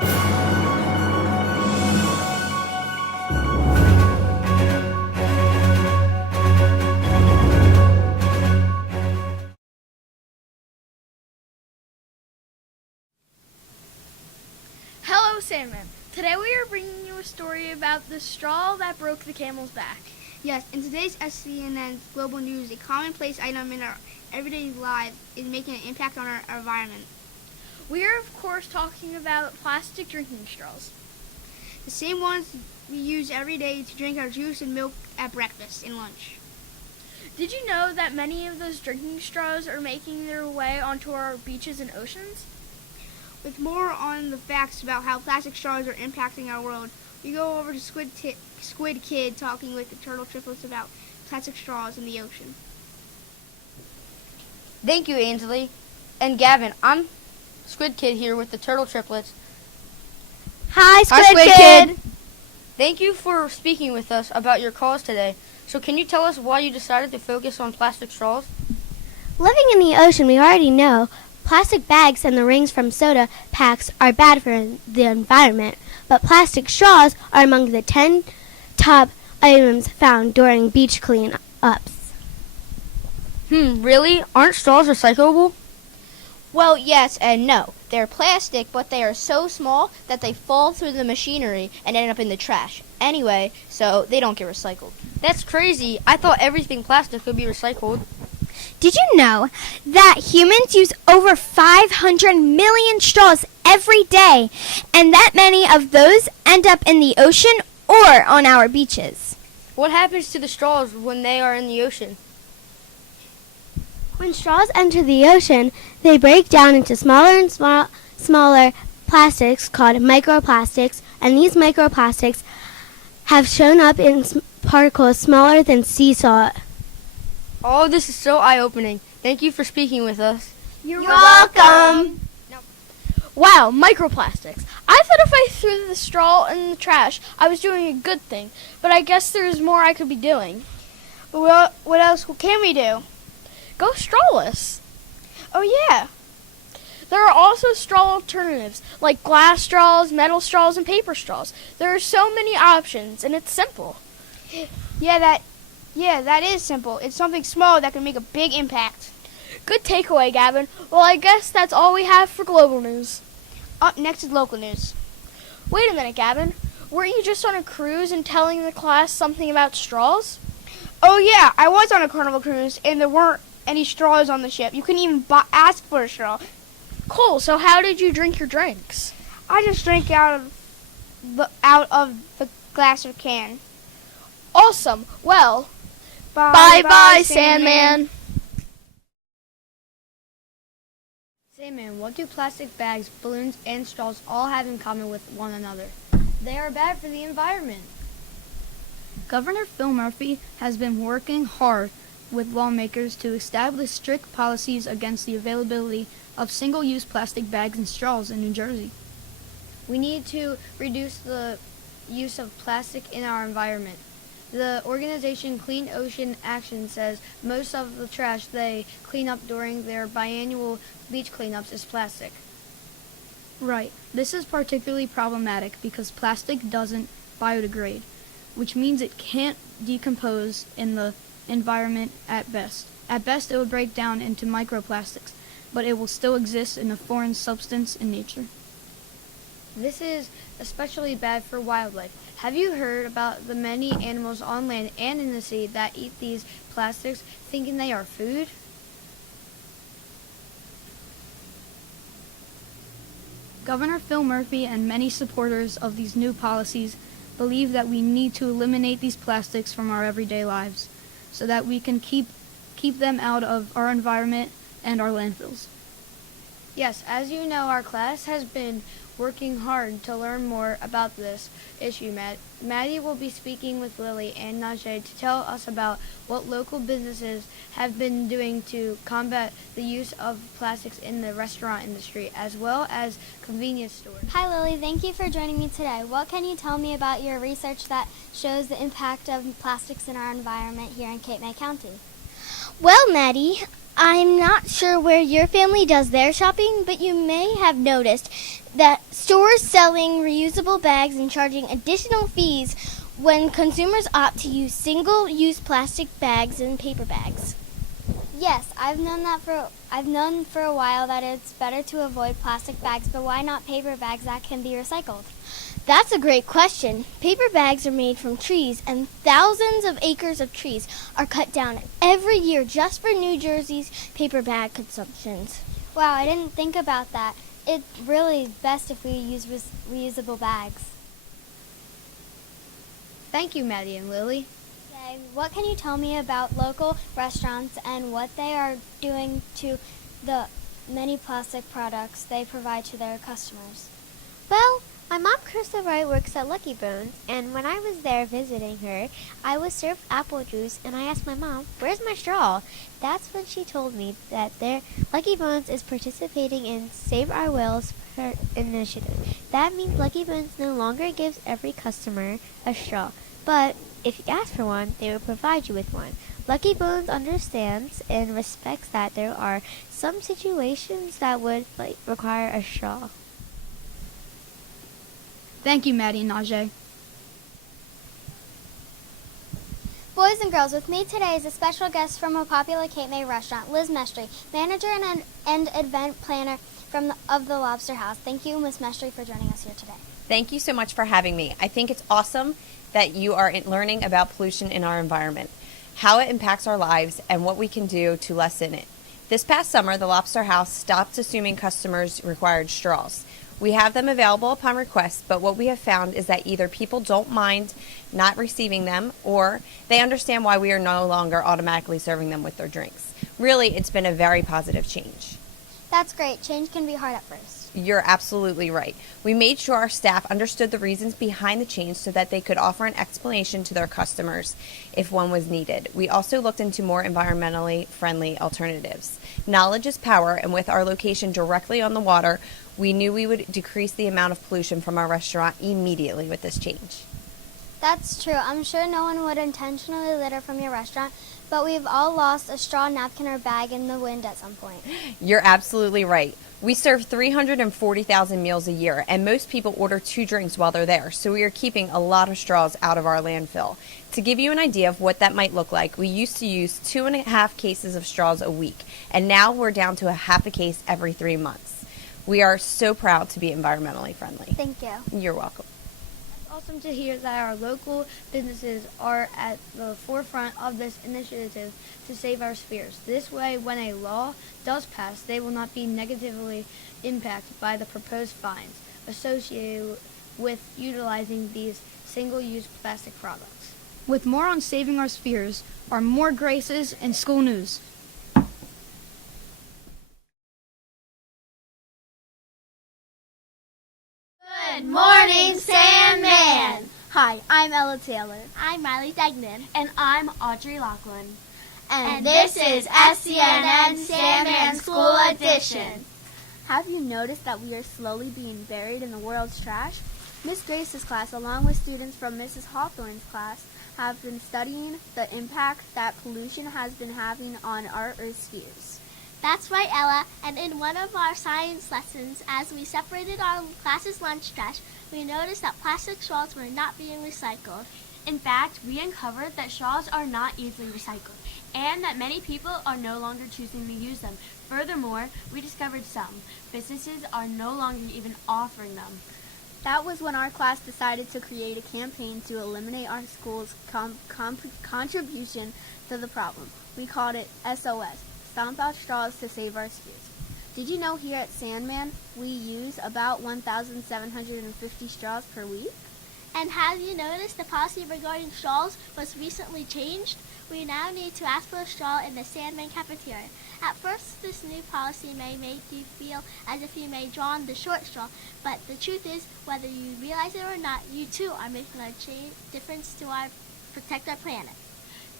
Hello, Sandman. Today we are bringing you a story about the straw that broke the camel's back. Yes, in today's SCNN Global News, a commonplace item in our everyday lives is making an impact on our environment. We are, of course, talking about plastic drinking straws. The same ones we use every day to drink our juice and milk at breakfast and lunch. Did you know that many of those drinking straws are making their way onto our beaches and oceans? With more on the facts about how plastic straws are impacting our world, we go over to Squid Kid talking with the turtle triplets about plastic straws in the ocean. Thank you, Ainsley. And Gavin, I'm Squid Kid here with the turtle triplets. Hi, Squid Kid! Thank you for speaking with us about your cause today. So can you tell us why you decided to focus on plastic straws? Living in the ocean, we already know plastic bags and the rings from soda packs are bad for the environment, but plastic straws are among the 10 top items found during beach cleanups. Really? Aren't straws recyclable? Well, yes and no. They're plastic, but they are so small that they fall through the machinery and end up in the trash. Anyway, so they don't get recycled. That's crazy. I thought everything plastic could be recycled. Did you know that humans use over 500 million straws every day, and that many of those end up in the ocean or on our beaches? What happens to the straws when they are in the ocean? When straws enter the ocean, they break down into smaller and smaller plastics called microplastics, and these microplastics have shown up in particles smaller than sea salt. Oh, this is so eye-opening. Thank you for speaking with us. You're welcome! Wow, microplastics. I thought if I threw the straw in the trash, I was doing a good thing, but I guess there's more I could be doing. But what else can we do? Go strawless. Oh yeah, There are also straw alternatives, like glass straws, metal straws, and paper straws. There are so many options, and it's simple. Yeah, that is simple. It's something small that can make a big impact. Good takeaway, Gavin. Well, I guess that's all we have for global news. Up next is local news. Wait a minute, Gavin. Weren't you just on a cruise and telling the class something about straws? Oh yeah, I was on a Carnival cruise, and there weren't any straws on the ship. You couldn't even ask for a straw. Cool. So how did you drink your drinks? I just drank out of the glass or can. Awesome. Well, Bye, Sandman. Sandman, what do plastic bags, balloons, and straws all have in common with one another? They are bad for the environment. Governor Phil Murphy has been working hard with lawmakers to establish strict policies against the availability of single-use plastic bags and straws in New Jersey. We need to reduce the use of plastic in our environment. The organization Clean Ocean Action says most of the trash they clean up during their biannual beach cleanups is plastic. Right. This is particularly problematic because plastic doesn't biodegrade, which means it can't decompose in the environment at best. At best, it would break down into microplastics, but it will still exist in a foreign substance in nature. This is especially bad for wildlife. Have you heard about the many animals on land and in the sea that eat these plastics thinking they are food? Governor Phil Murphy and many supporters of these new policies believe that we need to eliminate these plastics from our everyday lives so that we can keep them out of our environment and our landfills. Yes, as you know, our class has been working hard to learn more about this issue. Maddie will be speaking with Lily and Najee to tell us about what local businesses have been doing to combat the use of plastics in the restaurant industry, as well as convenience stores. Hi Lily, thank you for joining me today. What can you tell me about your research that shows the impact of plastics in our environment here in Cape May County? Well, Maddie, I'm not sure where your family does their shopping, but you may have noticed that stores selling reusable bags and charging additional fees when consumers opt to use single-use plastic bags and paper bags. Yes, I've known for a while that it's better to avoid plastic bags, but why not paper bags that can be recycled? That's a great question. Paper bags are made from trees, and thousands of acres of trees are cut down every year just for New Jersey's paper bag consumptions. Wow, I didn't think about that. It's really best if we use reusable bags. Thank you, Maddie and Lily. Okay, what can you tell me about local restaurants and what they are doing to the many plastic products they provide to their customers? Well, my mom, Krista Wright, works at Lucky Bones, and when I was there visiting her, I was served apple juice, and I asked my mom, "Where's my straw?" That's when she told me that Lucky Bones is participating in Save Our Whales initiative. That means Lucky Bones no longer gives every customer a straw, but if you ask for one, they will provide you with one. Lucky Bones understands and respects that there are some situations that would require a straw. Thank you, Maddie and Najee. Boys and girls, with me today is a special guest from a popular Cape May restaurant, Liz Mestry, manager and event planner of the Lobster House. Thank you, Ms. Mestry, for joining us here today. Thank you so much for having me. I think it's awesome that you are learning about pollution in our environment, how it impacts our lives, and what we can do to lessen it. This past summer, the Lobster House stopped assuming customers required straws. We have them available upon request, but what we have found is that either people don't mind not receiving them, or they understand why we are no longer automatically serving them with their drinks. Really, it's been a very positive change. That's great. Change can be hard at first. You're absolutely right. We made sure our staff understood the reasons behind the change so that they could offer an explanation to their customers if one was needed. We also looked into more environmentally friendly alternatives. Knowledge is power, and with our location directly on the water, we knew we would decrease the amount of pollution from our restaurant immediately with this change. That's true. I'm sure no one would intentionally litter from your restaurant, but we've all lost a straw, napkin, or bag in the wind at some point. You're absolutely right. We serve 340,000 meals a year, and most people order 2 drinks while they're there, so we are keeping a lot of straws out of our landfill. To give you an idea of what that might look like, we used to use 2.5 cases of straws a week, and now we're down to a half a case every 3 months. We are so proud to be environmentally friendly. Thank you. You're welcome. It's awesome to hear that our local businesses are at the forefront of this initiative to save our spheres. This way, when a law does pass, they will not be negatively impacted by the proposed fines associated with utilizing these single-use plastic products. With more on saving our spheres are more graces and school news. Good morning, Sandman! Hi, I'm Ella Taylor. I'm Riley Degnan. And I'm Audrey Lachlan. And this is SCNN Sandman School Edition. Have you noticed that we are slowly being buried in the world's trash? Miss Grace's class, along with students from Mrs. Hawthorne's class, have been studying the impact that pollution has been having on our Earth's spheres. That's right, Ella. And in one of our science lessons, as we separated our class's lunch trash, we noticed that plastic straws were not being recycled. In fact, we uncovered that straws are not easily recycled, and that many people are no longer choosing to use them. Furthermore, we discovered some businesses are no longer even offering them. That was when our class decided to create a campaign to eliminate our school's contribution to the problem. We called it SOS, Stomp Out Straws to Save Our Spheres. Did you know here at Sandman, we use about 1,750 straws per week? And have you noticed the policy regarding straws was recently changed? We now need to ask for a straw in the Sandman cafeteria. At first, this new policy may make you feel as if you may draw on the short straw, but the truth is, whether you realize it or not, you too are making a difference to protect our planet.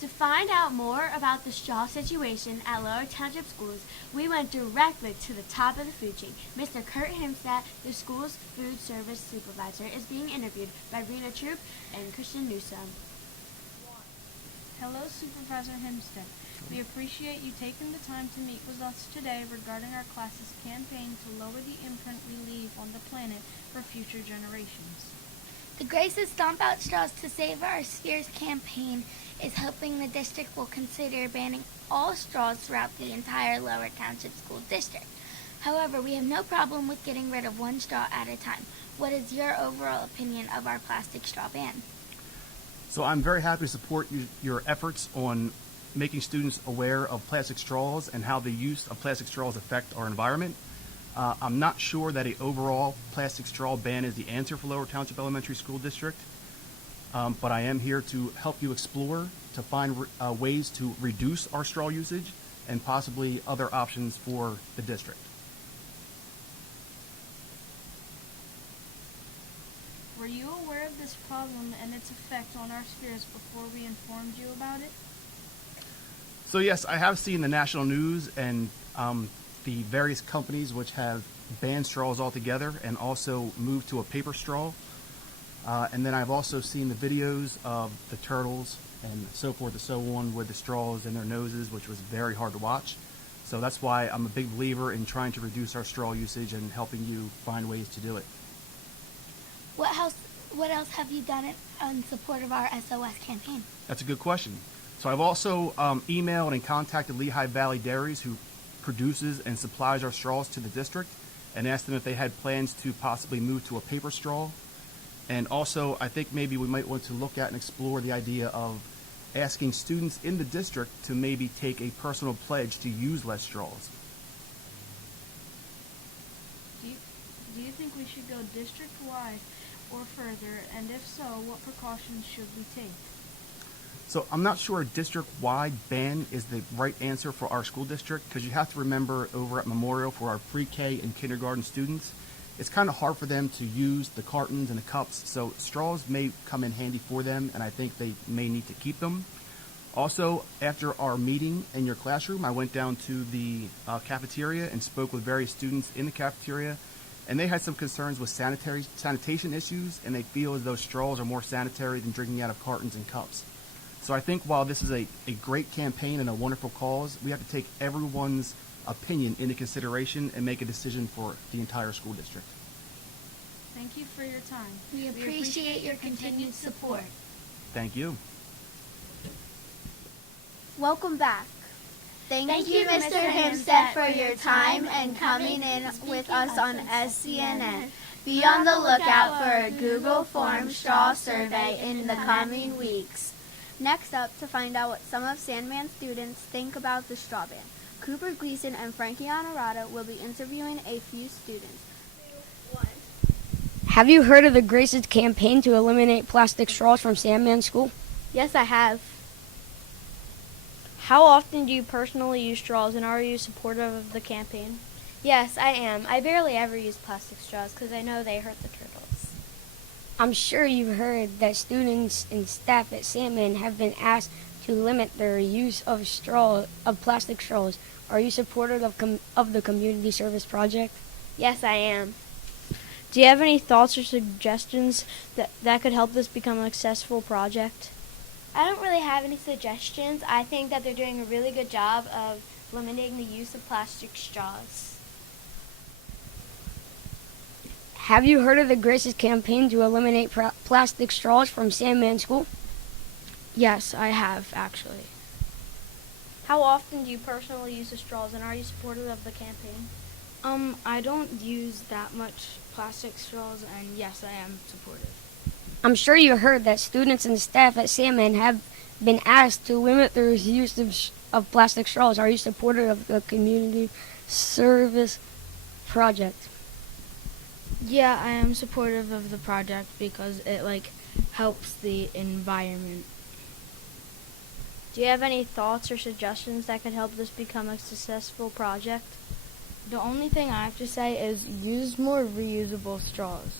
To find out more about the straw situation at Lower Township Schools, we went directly to the top of the food chain. Mr. Kurt Himstadt, the school's food service supervisor, is being interviewed by Rena Troop and Christian Newsom. Hello, Supervisor Hempstead. We appreciate you taking the time to meet with us today regarding our class's campaign to lower the imprint we leave on the planet for future generations. The Grace's Stomp Out Straws to Save Our Spheres campaign is hoping the district will consider banning all straws throughout the entire Lower Township School District. However, we have no problem with getting rid of one straw at a time. What is your overall opinion of our plastic straw ban? So I'm very happy to support your efforts on making students aware of plastic straws and how the use of plastic straws affect our environment. I'm not sure that an overall plastic straw ban is the answer for Lower Township Elementary School District, but I am here to help you explore to find ways to reduce our straw usage and possibly other options for the district. Were you aware of this problem and its effect on our spheres before we informed you about it? So yes, I have seen the national news and the various companies which have banned straws altogether and also moved to a paper straw. And then I've also seen the videos of the turtles and so forth and so on with the straws in their noses, which was very hard to watch. So that's why I'm a big believer in trying to reduce our straw usage and helping you find ways to do it. What else have you done in support of our SOS campaign? That's a good question. So I've also emailed and contacted Lehigh Valley Dairies, who produces and supplies our straws to the district, and asked them if they had plans to possibly move to a paper straw. And also, I think maybe we might want to look at and explore the idea of asking students in the district to maybe take a personal pledge to use less straws. Do you think we should go district-wide or further, and if so, what precautions should we take? So I'm not sure a district-wide ban is the right answer for our school district, because you have to remember over at Memorial for our pre-K and kindergarten students, it's kind of hard for them to use the cartons and the cups, so straws may come in handy for them, and I think they may need to keep them. Also, after our meeting in your classroom, I went down to the cafeteria and spoke with various students in the cafeteria, and they had some concerns with sanitation issues, and they feel as though straws are more sanitary than drinking out of cartons and cups. So I think while this is a great campaign and a wonderful cause, we have to take everyone's opinion into consideration and make a decision for the entire school district. Thank you for your time. We appreciate your continued support. Thank you. Welcome back. Thank you, Mr. Hempstead, for your time and coming in with us on SCNN. Be on the lookout for a Google Form straw survey in the coming weeks. Next up, to find out what some of Sandman students think about the straw ban, Cooper Gleason and Frankie Honorata will be interviewing a few students. Have you heard of the Grace's campaign to eliminate plastic straws from Sandman School? Yes, I have. How often do you personally use straws, and are you supportive of the campaign? Yes, I am. I barely ever use plastic straws because I know they hurt the turtles. I'm sure you've heard that students and staff at Sandman have been asked to limit their use of plastic straws. Are you supportive of the community service project? Yes, I am. Do you have any thoughts or suggestions that could help this become a successful project? I don't really have any suggestions. I think that they're doing a really good job of limiting the use of plastic straws. Have you heard of the Grace's campaign to eliminate plastic straws from Sandman School? Yes, I have, actually. How often do you personally use the straws, and are you supportive of the campaign? I don't use that much plastic straws, and yes, I am supportive. I'm sure you heard that students and staff at Sandman have been asked to limit their use of plastic straws. Are you supportive of the community service project? Yeah, I am supportive of the project because it helps the environment. Do you have any thoughts or suggestions that could help this become a successful project? The only thing I have to say is use more reusable straws.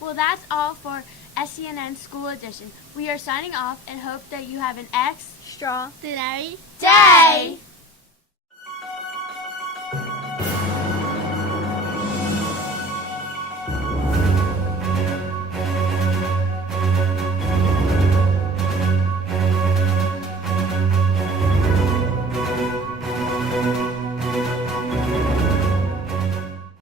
Well, that's all for SCNN School Edition. We are signing off and hope that you have an extraordinary day!